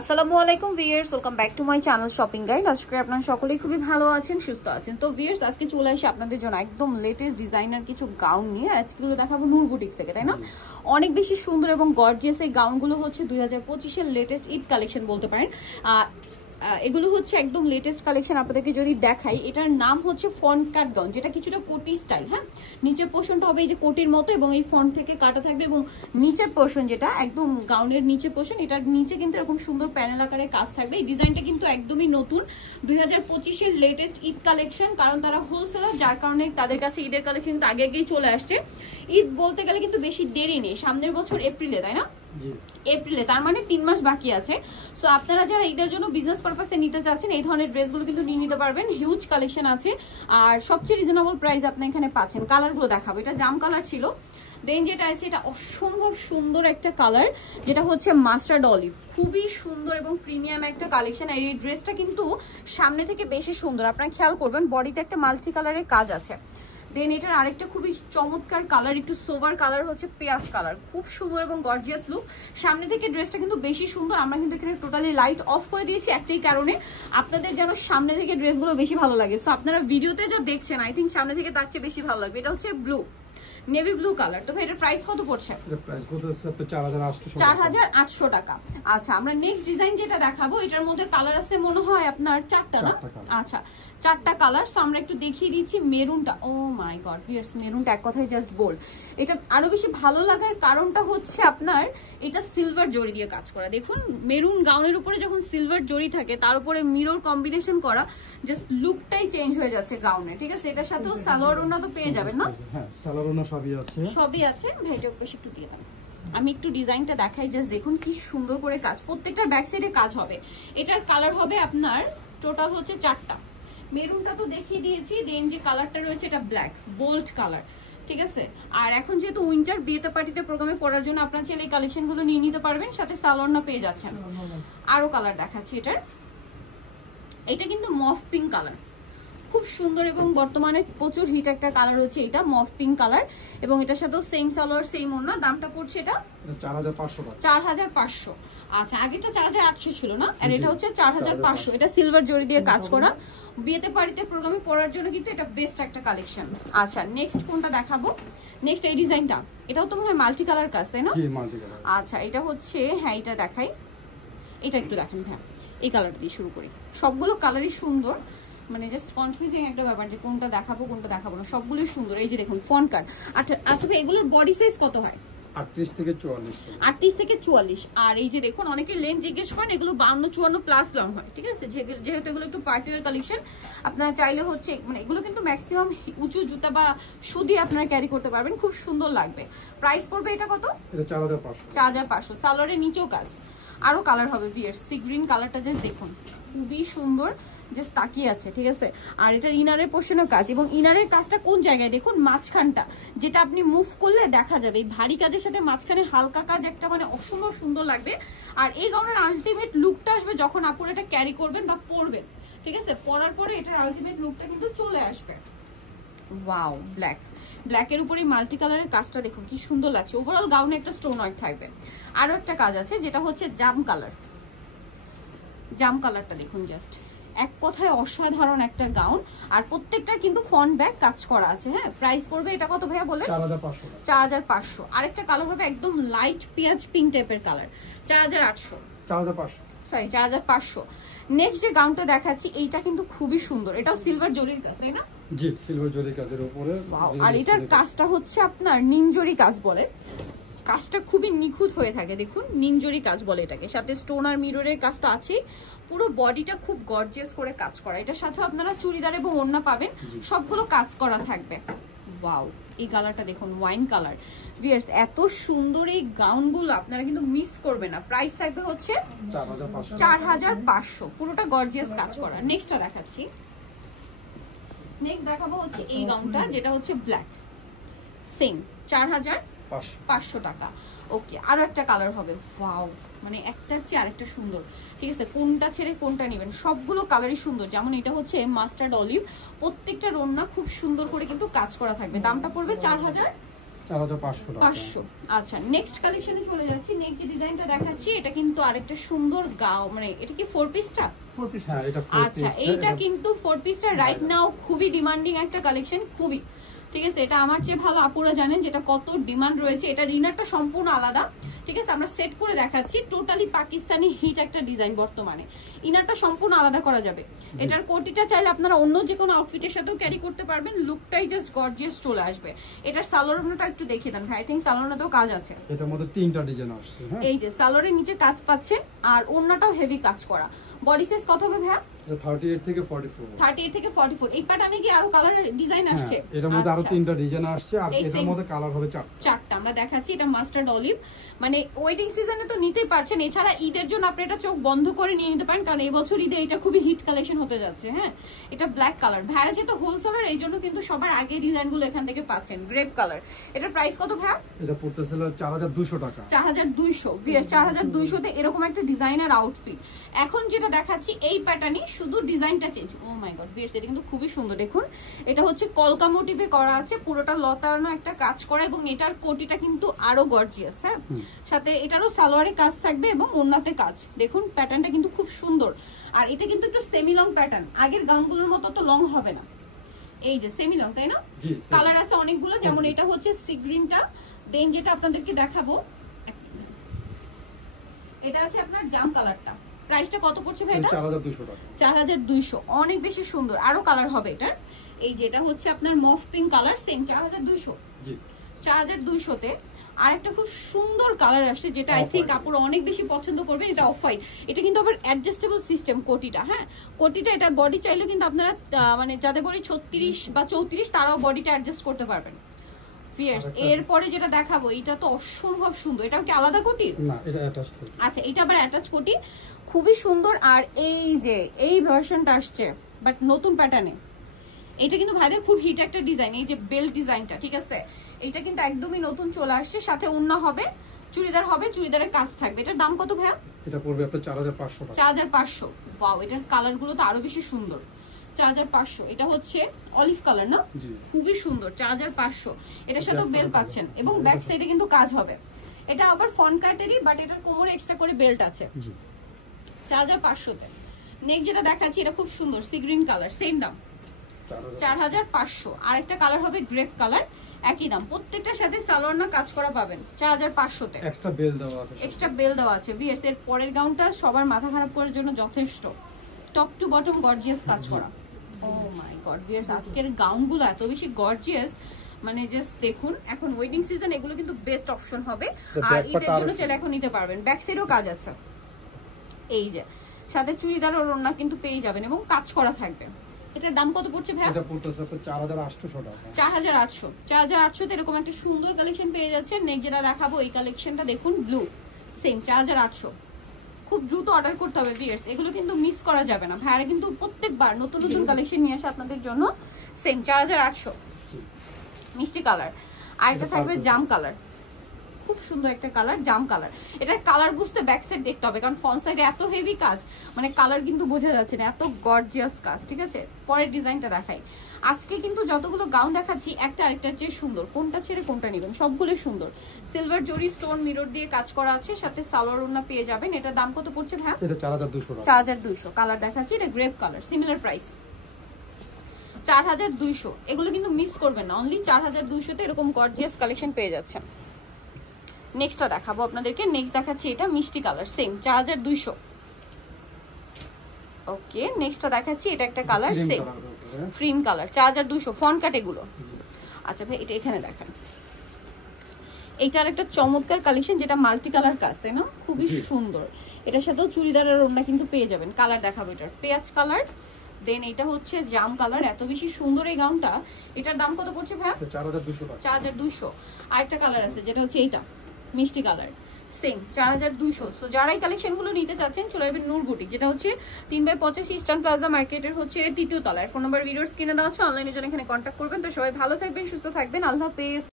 আসসালামু আলাইকুম viewers, welcome back to my channel shopping guide. আজকে আপনারা সকলেই খুবই ভালো আছেন, সুস্থ আছেন। তো ভিউয়ার্স, আজকে চলে আসি আপনাদের জন্য একদম লেটেস্ট ডিজাইনার কিছু গাউন নিয়ে। আজকেগুলো দেখাবো নূর বুটিক্স থেকে, তাই না? অনেক বেশি সুন্দর এবং গর্জিয়াস এই গাউনগুলো হচ্ছে 2025-এর লেটেস্ট ঈদ কালেকশন বলতে পারেন। এগুলো হচ্ছে একদম লেটেস্ট কালেকশন। আপনাদেরকে যদি দেখাই, এটার নাম হচ্ছে ফন্ট কাট গাউন, যেটা কিছুটা কোটি স্টাইল। হ্যাঁ, নিচের পোর্শনটা হবে এই যে কোটির মতো এবং এই ফন্ট থেকে কাটা থাকবে, এবং নিচের পোর্শন যেটা একদম গাউনের নিচের পোর্শন, এটার নিচে কিন্তু এরকম সুন্দর প্যানেল আকারে কাজ থাকবে। এই ডিজাইনটা কিন্তু একদমই নতুন 2025-এর লেটেস্ট ঈদ কালেকশন, কারণ তারা হোলসেলার, যার কারণে তাদের কাছে ঈদের কালেকশন কিন্তু আগে আগেই চলে আসছে। ঈদ বলতে গেলে কিন্তু বেশি দেরি নেই, সামনের বছর এপ্রিলে, তাই না? এপ্রিলে, তার মানে 3 মাস বাকি আছে। সো আপনারা যারা ঈদের জন্য বিজনেস পারপাসে নিতে চাচ্ছেন, এই ধরনের ড্রেসগুলো কিন্তু নিয়ে নিতে পারবেন। হিউজ কালেকশন আছে আর সবচেয়ে রিজনেবল প্রাইস আপনি এখানে পাচ্ছেন। কালারগুলো দেখাবো। এটা জাম কালার ছিল, দেন যেটা আছে এটা অসম্ভব সুন্দর একটা কালার, যেটা হচ্ছে মাস্টার্ড অলিভ। খুবই সুন্দর এবং প্রিমিয়াম একটা কালেকশন। আর এই ড্রেসটা কিন্তু সামনে থেকে বেশি সুন্দর, আপনারা খেয়াল করবেন বডিতে একটা মাল্টি কালারের কাজ আছে। দেন এটার আরেকটা খুবই চমৎকার কালার, একটু সোভার কালার হচ্ছে পেঁয়াজ কালার, খুব সুন্দর এবং গর্জিয়াস লুক। সামনে থেকে ড্রেসটা কিন্তু বেশি সুন্দর। আমরা কিন্তু এখানে টোটালি লাইট অফ করে দিয়েছি একটাই কারণে, আপনাদের যেন সামনে থেকে ড্রেসগুলো বেশি ভালো লাগে। সো আপনারা ভিডিওতে যা দেখছেন, আই থিঙ্ক সামনে থেকে তার চেয়ে বেশি ভালো লাগবে। এটা হচ্ছে ব্লু, নেভি ব্লু কালার। তো ভাই এটার প্রাইস কত পড়ছে? এর প্রাইস কত আছে? 4800 টাকা। আচ্ছা, আমরা নেক্সট ডিজাইন যেটা দেখাবো, এটার মধ্যে কালার আছে মনে হয় আপনার 4টা, না? আচ্ছা, 4টা কালার। সো আমরা একটু দেখিয়ে দিচ্ছি মেরুনটা। ও মাই গড ভিউয়ার্স, মেরুনটা এক কথায় জাস্ট গোল্ড। এটা আরো বেশি ভালো লাগার কারণটা হচ্ছে আপনার এটা সিলভার জরি দিয়ে কাজ করা। দেখুন, মেরুন গাউনের উপরে যখন সিলভার জরি থাকে, তার উপরে মিরর কম্বিনেশন করা, জাস্ট লুকটাই চেঞ্জ হয়ে যাচ্ছে গাউনে। ঠিক আছে, এটার সাথেও সালোয়ার ওড়না তো পেয়ে যাবেন, না? হ্যাঁ, সালোয়ার ওড়না সবই আছে, সবই আছে। ভাইটা বেশি একটু দিয়ে দেন, আমি একটু ডিজাইনটা দেখাই। জাস্ট দেখুন কি সুন্দর করে কাজ, প্রত্যেকটার ব্যাক সাইডে কাজ হবে। এটার কালার হবে আপনার টোটাল হচ্ছে 4টা। মেরুনটা তো দেখিয়ে দিয়েছি, দেন যে কালারটা রয়েছে এটা ব্ল্যাক বোল্ড কালার। ঠিক আছে, আর এখন যেহেতু উইন্টার বিয়েতে পার্টিতে প্রোগ্রামে পড়ার জন্য আপনারা চাইলে এই কালেকশনগুলো নিয়ে নিতে পারবেন, সাথে সালোয়ারটা পেয়ে যাচ্ছেন। আরো কালার দেখাচ্ছি এটার। এটা কিন্তু মফ পিঙ্ক কালার, খুব সুন্দর এবং বর্তমানে প্রচুর হিট একটা কালার হচ্ছে এটা, মফ পিঙ্ক কালার। এবং এটার সাথেও সেম সালোয়ার সেম ওড়না। দামটা পড়ছে এটা 4500। আচ্ছা, আগেটা 4800 ছিল, না? আর এটা হচ্ছে 4500। এটা সিলভার জরি দিয়ে কাজ করা, বিয়েতে পার্টিতে প্রোগ্রামে পড়ার জন্য কিন্তু এটা বেস্ট একটা কালেকশন। আচ্ছা, নেক্সট কোনটা দেখাবো? নেক্সট এই ডিজাইনটা, এটাও তো মনে হয় মাল্টি কালার কাজ, তাই না? জি, মাল্টি কালার। আচ্ছা, এটা হচ্ছে, হ্যাঁ এটা দেখাই, এটা একটু দেখেন। হ্যাঁ, এই কালারটা দিয়ে শুরু করি। সবগুলো কালারই সুন্দর, মানে জাস্ট কনফিউজিং একটা ব্যাপার যে কোনটা দেখাবো কোনটা দেখাবো না। সবগুলোই সুন্দর। এই যে দেখুন ফন্ট কাট। আচ্ছা ভাই, এগুলোর বডি সাইজ কত হয়? 38 থেকে 44। 38 থেকে 44। আর এই যে দেখুন, অনেকে লেন্থ জিজ্ঞেস করেন, এগুলো 52-54 প্লাস লং হয়। ঠিক আছে, যেহেতু এগুলো একটু পার্টিকুলার কালেকশন, আপনারা চাইলে হচ্ছে মানে এগুলো কিন্তু ম্যাক্সিমাম উঁচু জুতা বা শুদি আপনারা ক্যারি করতে পারবেন, খুব সুন্দর লাগবে। প্রাইস পড়বে এটা কত? এটা 4500। 4500। সালোয়ারের নিচেও কাজ। আরো কালার হবে ভিউয়ার্স। সি গ্রিন কালারটা জাস্ট দেখুন, খুবই সুন্দর, জাস্ট তাকিয়ে আছে। ঠিক আছে, আর এটা ইনারের পোর্শনের কাজ, এবং ইনারের কাজটা কোন জায়গায় দেখুন, মাঝখানটা, যেটা আপনি মুভ করলে দেখা যাবে। এই ভারী কাজের সাথে মাঝখানে হালকা কাজ একটা, মানে অসম্ভব সুন্দর লাগবে। আর এই গাউনের আলটিমেট লুকটা আসবে যখন আপনারা এটা ক্যারি করবেন বা পরবেন। ঠিক আছে, পরার পরে এটার আলটিমেট লুকটা কিন্তু চলে আসবে। ওয়াও, ব্ল্যাকের উপরে মাল্টি কালারের কাজটা দেখুন কি সুন্দর লাগছে। ওভারঅল গাউনে একটা স্টোন ওয়ার্ক থাকবে। আরো একটা কাজ আছে, যেটা হচ্ছে জাম কালার। জাম কালারটা দেখুন, জাস্ট এক কথায় অসাধারণ একটা গাউন। আর প্রত্যেকটা কিন্তু ফ্রন্ট ব্যাক কাজ করা আছে। হ্যাঁ, প্রাইস পড়বে এটা কত ভাইয়া বলে? 4500। আরেকটা কালার হবে একদম লাইট পেঁয়াজ পিঙ্ক টাইপের কালার, 4800। সরি, 4500। নেক্সট যে গাউনটা দেখাচ্ছি, এইটা কিন্তু খুবই সুন্দর। এটাও সিলভার জরির কাজ, তাই না? জি, সিলভার জরি কাজের উপরে। আর এটার কাজটা হচ্ছে আপনার নিমজরি কাজ বলে, কাজটা খুবই নিখুঁত হয়ে থাকে। দেখুন, নিমজরি কাজ বলে এটাকে, সাথে স্টোন আর মিররের কাজ তো আছেই। পুরো বডিটা খুব গর্জিয়াস করে কাজ করা। এটার সাথে আপনারা চুড়িদার এবং ওড়না পাবেন, সবগুলো কাজ করা থাকবে। ওয়াও, এই কালারটা দেখুন, ওয়াইন কালার। ভিউয়ার্স, এত সুন্দর এই গাউনগুলো আপনারা কিন্তু মিস করবেন না। প্রাইস থাকবে হচ্ছে 4500, পুরোটা গর্জিয়াস কাজ করা। নেক্সটটা দেখাচ্ছি। নেক্সট দেখাবো হচ্ছে এই গাউনটা, যেটা হচ্ছে ব্ল্যাক, সেম 4500 টাকা। ওকে, আরো একটা কালার হবে। ওয়াও, মানে একটার চেয়ে আরেকটা সুন্দর। ঠিক আছে, কোনটা ছেড়ে কোনটা নেবেন, সবগুলো কালারই সুন্দর। যেমন এটা হচ্ছে মাস্টার্ড অলিভ, প্রত্যেকটা ওড়না খুব সুন্দর করে কিন্তু কাজ করা থাকবে। দামটা পড়বে 4500। 4500 টাকা। 500। আচ্ছা নেক্সট কালেকশনে চলে যাচ্ছি। নেক্সট যে ডিজাইনটা দেখাচ্ছি এটা কিন্তু আরেকটা সুন্দর গাউন, মানে এটা কি 4 পিসটা? 4 পিস, হ্যাঁ এটা 4 পিস। আচ্ছা এইটা কিন্তু 4 পিসটা রাইট নাও খুবই ডিমান্ডিং একটা কালেকশন, খুবই ঠিক আছে। এটা আমার চেয়ে ভালো আপুরা জানেন যেটা কত ডিমান্ড রয়েছে। এটা রিনারটা সম্পূর্ণ আলাদা, ঠিক আছে। আমরা সেট করে দেখাচ্ছি, টোটালি পাকিস্তানি হিট একটা ডিজাইন বর্তমানে। ইনারটা সম্পূর্ণ আলাদা করা যাবে। এটার কোটিটা চাইলে আপনারা অন্য যে কোনো আউটফিটের সাথেও ক্যারি করতে পারবেন, লুকটাই জাস্ট গর্জিয়াস চলে আসবে। এটার সালোয়ারটা একটু দেখিয়ে দেন ভাই, আই থিংক সালোয়ারটাও কাজ আছে। এটার মধ্যে 3টা ডিজাইন আসছে, হ্যাঁ এই যে সালোয়ারের নিচে কাজ পাচ্ছেন আর ওন্নাটাও হেভি কাজ করা। বডি সাইজ কত হবে ভাই? 38 থেকে 44। 38 থেকে 44। এই প্যাটার্নে কি আরো কালার ডিজাইন আসছে? এটার মধ্যে আরো 3টা ডিজাইন আসছে আর এটার মধ্যে কালার হবে 4টা। আমরা দেখাচ্ছি। এটা মাস্টার্ড অলিভ, মানে ওয়েডিং সিজনে তো নিতেই পারছেন, এছাড়া ঈদের জন্য আপনি এটা চোখ বন্ধ করে নিয়ে নিতে পারেন, কারণ এই বছর ঈদে এটা খুবই হিট কালেকশন হতে যাচ্ছে। হ্যাঁ এটা ব্ল্যাক কালার, ভাইরা যেহেতু হোলসেলার এই জন্য কিন্তু সবার আগে ডিজাইনগুলো এখান থেকে পাচ্ছেন। Grape colour. এটার প্রাইস কত ভাই? এটা পড়তেছিল 4200 টাকা। 4200। ভিউয়ার্স 4200 তে এরকম একটা ডিজাইনার আউটফিট। এখন যেটা দেখাচ্ছি এই প্যাটার্নই, শুধু ডিজাইনটা চেঞ্জ। ও মাই গড ভিউয়ার্স এটা কিন্তু খুবই সুন্দর। দেখুন এটা হচ্ছে কলকা মোটিভে করা আছে, পুরোটা লতানো একটা কাজ করা, এবং এটার কোটিটা কিন্তু আরো গর্জিয়াস। হ্যাঁ সাথে এটারও সালোয়ারে কাজ থাকবে এবং ওন্নাতে কাজ। দেখুন প্যাটার্নটা কিন্তু খুব সুন্দর। আর এটা কিন্তু একটু সেমি লং প্যাটার্ন, আগের গাউনগুলোর মতো তো লং হবে না। এই যে সেমি লং, তাই না? কালার আছে অনেকগুলো, যেমন এটা হচ্ছে সি গ্রিনটা। দেন যেটা আপনাদেরকে দেখাবো এটা আছে আপনার জাম কালারটা। প্রাইসটা কত পড়ছে ভাই? এটা 4200 টাকা। 4200, অনেক বেশি সুন্দর। আরো কালার হবে এটার। এই যে এটা হচ্ছে আপনার মফ পিঙ্ক কালার, সেম 4200। জি 4200 তে আরেকটা খুব সুন্দর কালার আসছে, যেটা আই থিংক আপুরা অনেক বেশি পছন্দ করবেন। এটা অফ হোয়াইট। এটা কিন্তু আবার অ্যাডজাস্টেবল সিস্টেম কোটিটা। হ্যাঁ কোটিটা এটা বডি চাইলে কিন্তু আপনারা মানে যাদের বডি 36 বা 34 তারাও বডিটা অ্যাডজাস্ট করতে পারবেন। ফিয়ার্স এরপরে যেটা দেখাবো এটা তো অসম্ভব সুন্দর। এটাও কি আলাদা কোটি? না এটা অ্যাটাচড কোটি। আচ্ছা এটা আবার অ্যাটাচ কোটি, খুবই সুন্দর। আর এই যে এই ভার্সনটা আসছে বাট নতুন প্যাটার্নে, এটা কিন্তু ভাইদের খুব হিট একটা ডিজাইন। এই যে বেল্ট ডিজাইনটা, ঠিক আছে, এটা কিন্তু একদমই নতুন চলে আসছে। সাথে ওন্না হবে, চুড়িদার হবে, চুড়িদারের কাজ থাকবে। এটার দাম কত ভাইয়া? এটা পড়বে আপনার 4500 টাকা। 4500। ওয়াও এটার কালারগুলো তো আরো বেশি সুন্দর। 4500। এটা হচ্ছে অলিভ কালার না? খুবই সুন্দর। 4500। এটার সাথে বেল্ট পাচ্ছেন এবং ব্যাক সাইডে কিন্তু কাজ হবে। এটা আবার ফ্রন্ট কাটেরই, বাট এটার কোমরে এক্সট্রা করে বেল্ট আছে। 4500 তে। নেক্সট যেটা দেখাচ্ছি এটা খুব সুন্দর সি গ্রিন কালার, সেম দাম 4500। আরেকটা কালার হবে গ্রেপ কালার, একই দাম। প্রত্যেকটার সাথে সালোয়ার না কাজ করা পাবেন 4500 তে। এক্সট্রা বেল দেওয়া আছে। এক্সট্রা বেল দেওয়া আছে। ভিএস এর পরের গাউনটা সবার মাথা খারাপ করার জন্য যথেষ্ট। টপ টু বটম গর্জিয়াস কাজ করা। ও মাই গড ভিউয়ার্স আজকের গাউনগুলো এত বেশি গর্জিয়াস, মানে জাস্ট দেখুন। এখন ওয়েডিং সিজন এগুলো কিন্তু বেস্ট অপশন হবে। আর ঈদের জন্য চাইলে এখন নিতে পারবেন। ব্যাক সাইডেও কাজ আছে। এই যে সাথে চুড়িদার আর ওড়না কিন্তু পেয়ে যাবেন এবং কাজ করা থাকবে। এটার দাম কত পড়ছে ভাই? এটা পড়তেছে 4800 টাকা। 4800। 4800 তে এরকম একটা সুন্দর কালেকশন পেয়ে যাচ্ছেন। নেক্সট যেটা দেখাবো এই কালেকশনটা দেখুন, ব্লু, সেম 4800। খুব দ্রুত অর্ডার করতে হবে ভিউয়ার্স, এগুলো কিন্তু মিস করা যাবে না। ভাইরা কিন্তু প্রত্যেকবার নতুন নতুন কালেকশন নিয়ে আসে আপনাদের জন্য। সেম 4800। মিষ্টি কালার। আর একটা থাকবে জাম কালার, খুব সুন্দর একটা কালার, জাম কালার। এটার কালার বুঝতে ব্যাক সাইড দেখতে হবে, কারণ ফ্রন্ট সাইডে এত হেভি কাজ, মানে কালার কিন্তু বোঝা যাচ্ছে না, এত গর্জিয়াস কাজ। ঠিক আছে পরের ডিজাইনটা দেখাই। আজকে কিন্তু যতগুলো গাউন দেখাচ্ছি একটা আরেকটার চেয়ে সুন্দর, কোনটা ছেড়ে কোনটা নেবেন, সবগুলো সুন্দর। সিলভার জরি স্টোন মিরর দিয়ে কাজ করা আছে, সাথে সালোয়ার ওড়না পেয়ে যাবেন। এটার দাম কত পড়ছে ভাই? এটা 4200 টাকা। 4200। কালার দেখাচ্ছি, এটা গ্রেপ কালার, সিমিলার প্রাইস 4200। এগুলো কিন্তু মিস করবেন না, অনলি 4200 তে এরকম গর্জিয়াস কালেকশন পেয়ে যাচ্ছেন। নেক্সটটা দেখাবো আপনাদেরকে। নেক্সট দেখাচ্ছি এটা মিষ্টি কালার, সেম 4200। ওকে নেক্সটটা দেখাচ্ছি এটা একটা colour, same cream colour, 4200। Font cut এগুলো। আচ্ছা ভাই এটা এখানে দেখেন, এইটার একটা চমৎকার কালেকশন, যেটা মাল্টি কালার কাজ, তাই না? খুবই সুন্দর। এটার সাথেও চুড়িদারের ওড়না কিন্তু পেয়ে যাবেন। কালার দেখাবো, এটার পেঁয়াজ কালার, দেন এটা হচ্ছে জাম কালার। এত বেশি সুন্দর এই গাউনটা। এটার দাম কত পড়ছে ভাই? 4200 টাকা। 4200। আরেকটা কালার আছে যেটা হচ্ছে এইটা মিষ্টি কালার, সেম 4200। সো যারা এই কালেকশনগুলো নিতে চাচ্ছেন চলে যাবেন নূর বুটিক, যেটা হচ্ছে 3/85 ইস্টার্ন প্লাজা মার্কেটের হচ্ছে 3য় তলায়। ফোন নাম্বার ভিডিওর স্ক্রিনে দেওয়া আছে, অনলাইনের জন্য এখানে কন্ট্যাক্ট করবেন। তো সবাই ভালো থাকবেন, সুস্থ থাকবেন, আল্লাহ হাফেজ।